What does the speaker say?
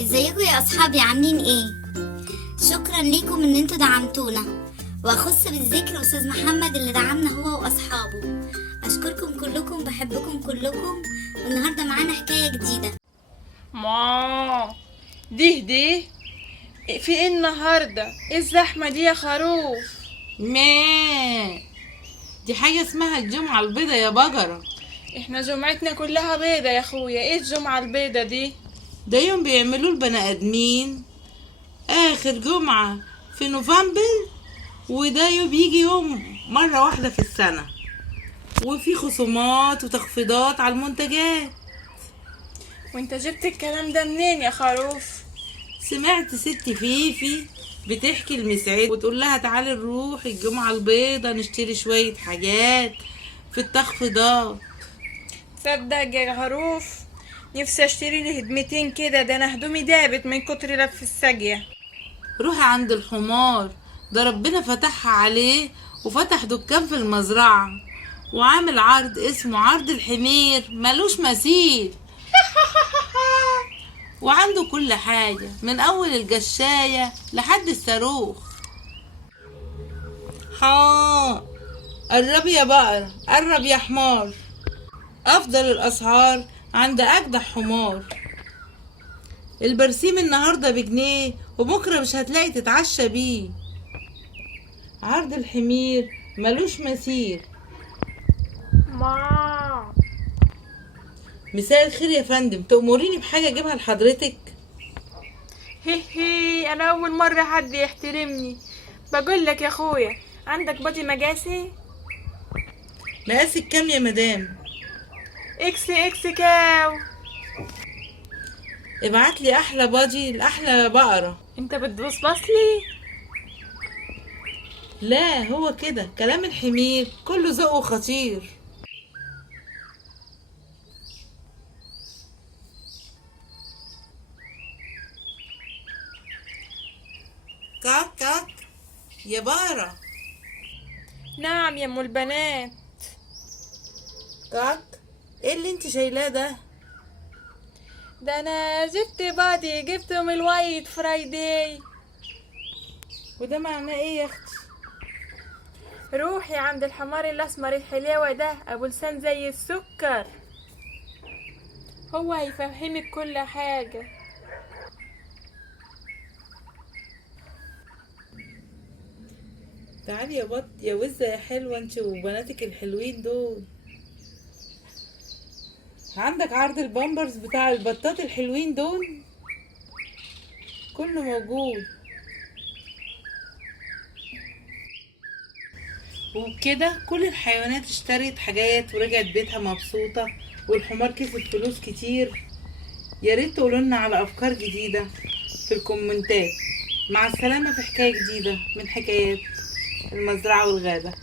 ازيكم يا اصحابي، عاملين ايه؟ شكرا ليكم ان انتوا دعمتونا، واخص بالذكر استاذ محمد اللي دعمنا هو واصحابه. اشكركم كلكم، بحبكم كلكم. والنهارده معانا حكايه جديده. دي في ايه النهارده؟ ايه الزحمه دي يا خروف؟ ما دي حاجة اسمها الجمعة البيضة يا بقرة. احنا جمعتنا كلها بيضة يا اخويا. ايه الجمعه البيضة دي؟ ده يوم بيعملوه البني آدمين آخر جمعة في نوفمبر، وده يوم بيجي يوم مرة واحدة في السنة، وفي خصومات وتخفيضات على المنتجات. وانت جبت الكلام ده منين يا خروف؟ سمعت ست فيفي بتحكي المسعد وتقول لها تعالي نروح الجمعة البيضة نشتري شوية حاجات في التخفيضات. تصدق يا خروف، نفسي اشتري لي هدمتين كده، ده انا هدومي دابت من كتر لف الساقية. روحي عند الحمار، ده ربنا فتحها عليه وفتح دكان في المزرعة، وعامل عرض اسمه عرض الحمير ملوش مثيل. وعنده كل حاجة من أول الجشاية لحد الصاروخ. قرب يا بقرة، قرب يا حمار، أفضل الأسعار عند أجدع حمار. البرسيم النهاردة بجنيه، وبكرة مش هتلاقي تتعشى بيه. عرض الحمير ملوش مثيل. مساء الخير يا فندم، تأمريني بحاجة اجيبها لحضرتك؟ هي انا اول مرة حد يحترمني. بقول لك يا اخويا، عندك بادي مقاسي؟ مقاسك كام يا مدام؟ اكس اكس كاو. ابعتلي احلى بادي لاحلى بقرة. انت بتبص لي؟ لا، هو كده كلام الحمير كله ذوق خطير. كاك كاك يا بقرة. نعم يا ام البنات. كاك، ايه اللي انت شايلاه ده؟ ده انا جبت بادي، جبته من الوايت فرايداي. وده معناه ايه يا اختي؟ روحي عند الحمار الاسمر الحليوة ده، ابو لسان زي السكر، هو هيفهمك كل حاجة. تعالي يا بط يا وزة يا حلوة، انت وبناتك الحلوين دول. عندك عرض البامبرز بتاع البطات الحلوين دول؟ كله موجود. وبكده كل الحيوانات اشترت حاجات ورجعت بيتها مبسوطة، والحمار كسب فلوس كتير. يا ريت تقولولنا على افكار جديدة في الكومنتات. مع السلامة في حكاية جديدة من حكايات المزرعة والغابة.